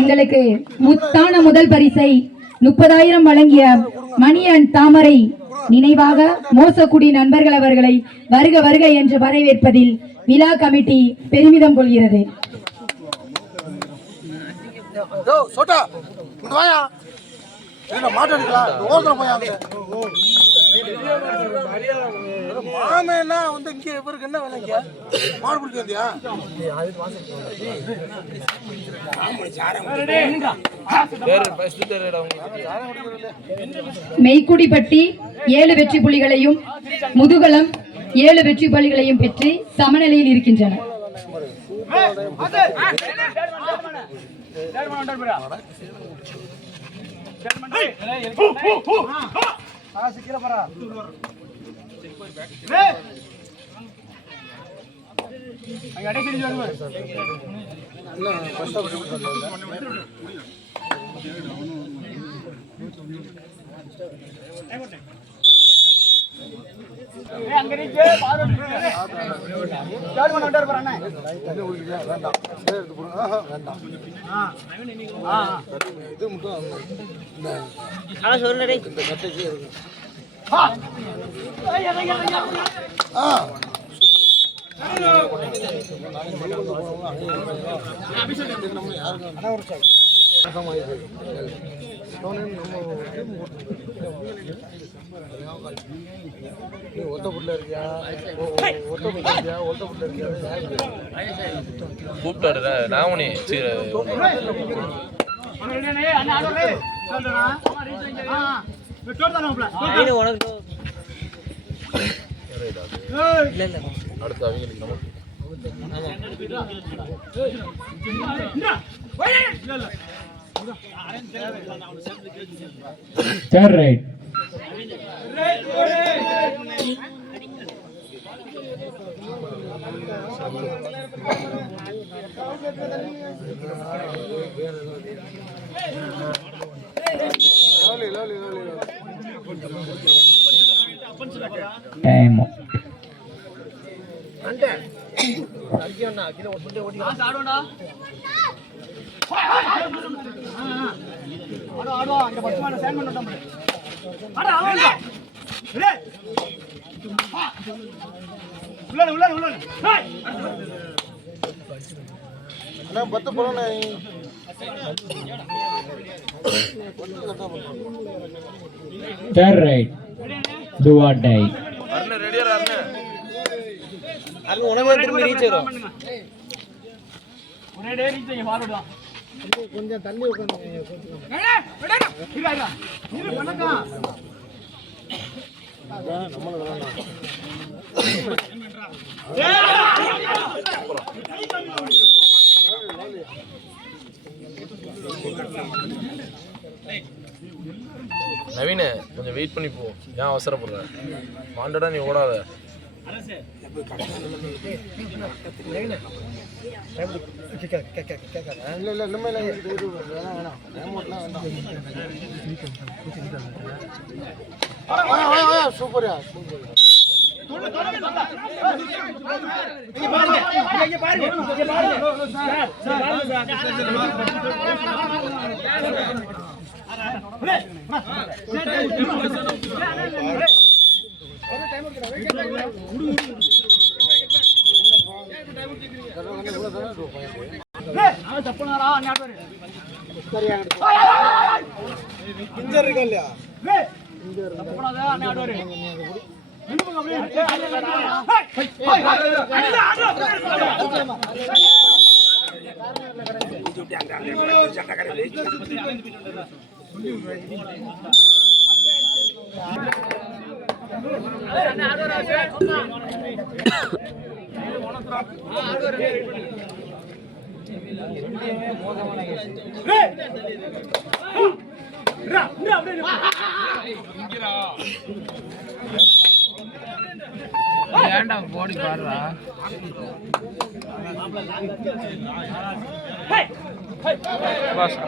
எங்களுக்கு முத்தான முதல் பரிசை 30,000 வழங்கிய மணியன் தாமரை நினைவாக மோசக்குடி நண்பர்கள் அவர்களை வருக வருக என்று வரவேற்பதில் விழா கமிட்டி பெருமிதம் கொள்கிறது. மாமேனா வந்து இங்க இவருக்கு என்ன வேலைங்க மாடு பிடிக்க வந்தியா? மெய்க்குடிப்பட்டி 7 வெற்றி புள்ளிகளையும் முதுகலம் 7 வெற்றி புள்ளிகளையும் பெற்று சமநிலையில் இருக்கின்றன. Third right. Time. Third right. Do or die. கொஞ்சம் தண்ணி நவீன கொஞ்சம் வெயிட் பண்ணி போ. ஏன் அவசரப்படுற? மாண்டடா நீ ஓடாத. சூப்பரா ஏன்டா போடி பாருடா பாஸ்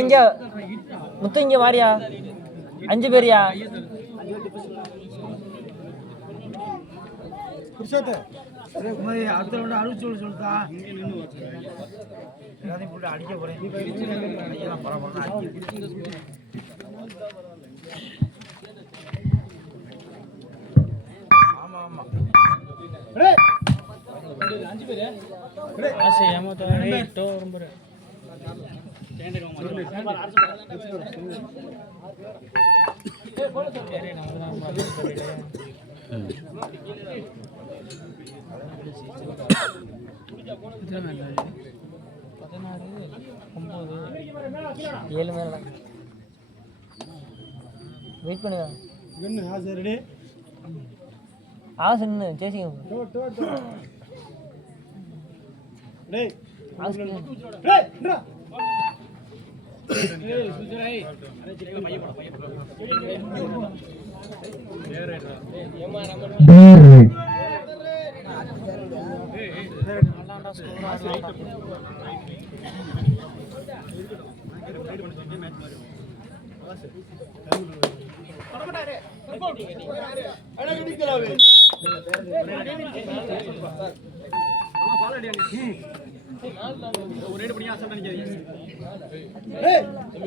இங்க முத்து இங்க வாரியா 5 பேரியா அடிக்க போறேன் ஆமா ஆமா 5 பேரு ஆசை ஏமாத்தோ டோ ரொம்ப ஏழு மேல வெயிட் பண்ணுங்க ஆசை நின்று சேசிங்க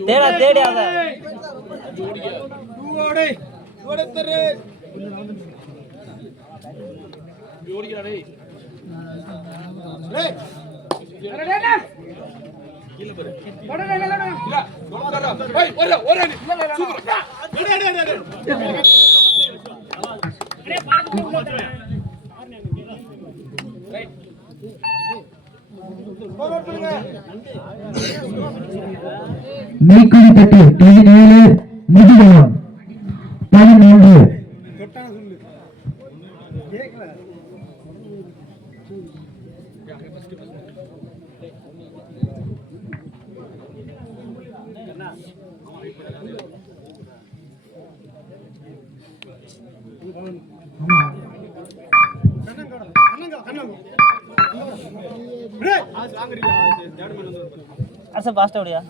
தேடா தேடாத மெய்க்குழிப்பட்டு 17 முதுகுளம் 13 என்ன அரசு பாஸ்ட் அப்படியா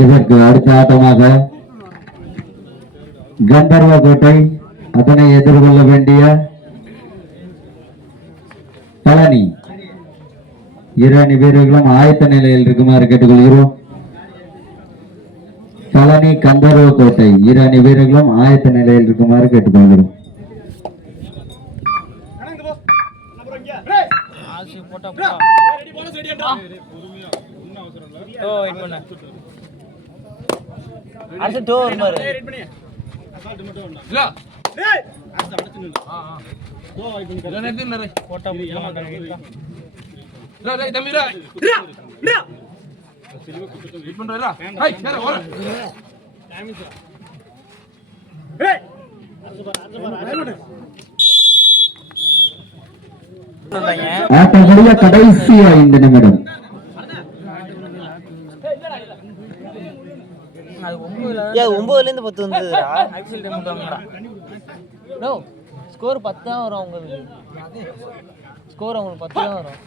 இதற்கு அடுத்த ஆட்டமாக கந்தர்வ கோட்டை அதனை எதிர்கொள்ள வேண்டிய பழனி. இரு அணி வீரர்களும் ஆயத்த நிலையில் இருக்குமாறு கேட்டுக்கொள்கிறோம். பழனி கந்தர்வ கோட்டை இரு அணி வீரர்களும் ஆயத்த நிலையில் இருக்குமாறு கேட்டுக்கொள்கிறோம். போட்டா போட்டா ஓ வெயிட் பண்ணு அரசு டோ வருமாறு இல்ல போட்டா போட மாட்டாங்க தம்பிரா வெயிட் பண்றா ஹை யார ஓர ஆட்டம் முடிய கடைசி 5 நிமிடம். ஏன் 9ல இருந்து 10 வந்ததுடா ஆக்சுவல் டைம் விட்டாங்கடா நோ ஸ்கோர் 10 தான் வரும் உங்களுக்கு ஸ்கோர் உங்களுக்கு 10 தான் வரும்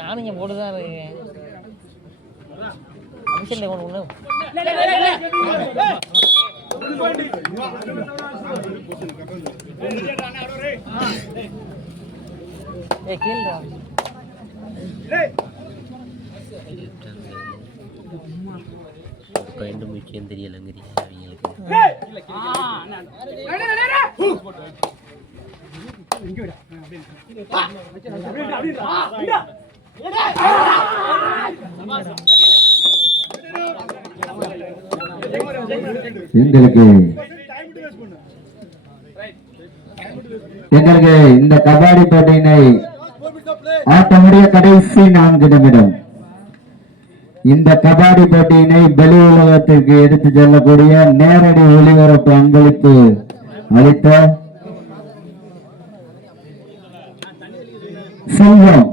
நானும் இங்க போட்டு தான் இருக்கேன் ஆக்சுவல் டைம் ஒன்று ஏய் கேளுடா கண்டு முக்கியம் தெரியலங்கிறியா அவங்களுக்கு எங்களுக்கு இந்த கபாடி போட்டியினை ஆட்டமுடைய கடைசி 4 நிமிடம். இந்த கபாடி போட்டியினை வெளி உலகத்திற்கு எடுத்து செல்லக்கூடிய நேரடி ஒளிபரப்பு அன்பளிப்பு அளித்த செல்வம்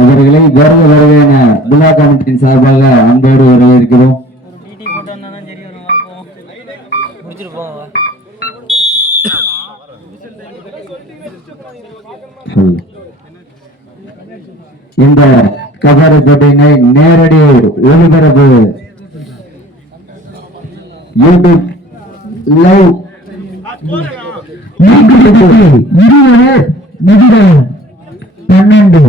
அவர்களை வருக வருக என விழா கமிட்டியின் சார்பாக அன்போடு வரவேற்கிறோம். இந்த கபாடி போட்டியினை நேரடி ஒளிபரப்பு யூடியூப் லைவ் 20 நிமிடம் 12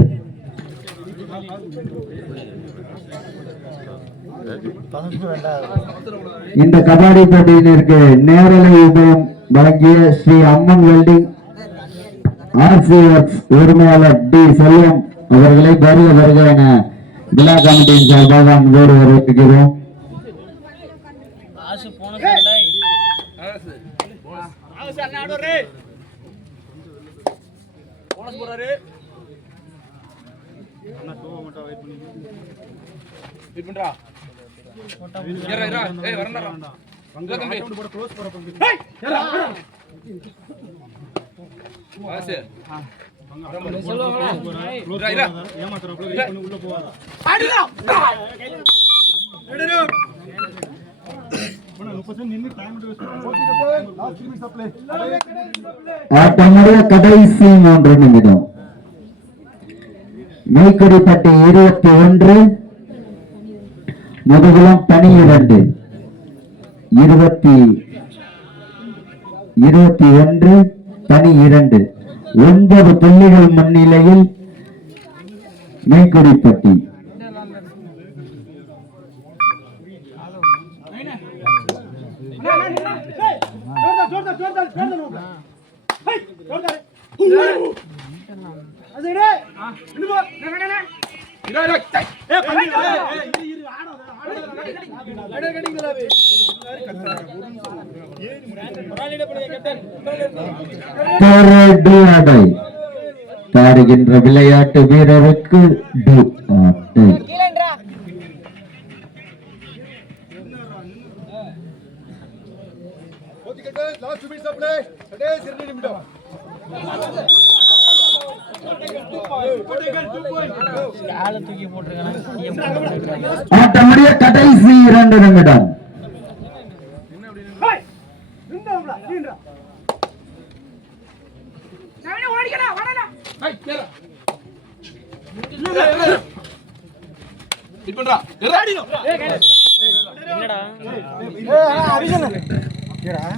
இந்த கபாடி போட்டியினருக்கு நேரலை உபயம் வழங்கிய ஸ்ரீ அம்மன் வெல்டிங் ஆர்சி ஒர்க்ஸ் உரிமையாளர் டி செல்வம் அவர்களை வருக வருக என விழா கமிட்டியின் சார்பாக அன்போடு வரவேற்கிறோம். ஆட்டமுடைய கடைசி 3 நிமிடம். மேய்க்குடிப்பட்டி 21 முதுகுளம் தனி 2 21 தனி 2 9 புள்ளிகள் முன்னிலையில் மேய்க்குடிப்பட்டி. பாடுகின்ற விளையாட்டு வீரருக்கு டு ஆட்டை. தூக்கி போட்டிருக்காங்க. ஆட்டமுடைய கடைசி 2 நிமிடம். என்னடா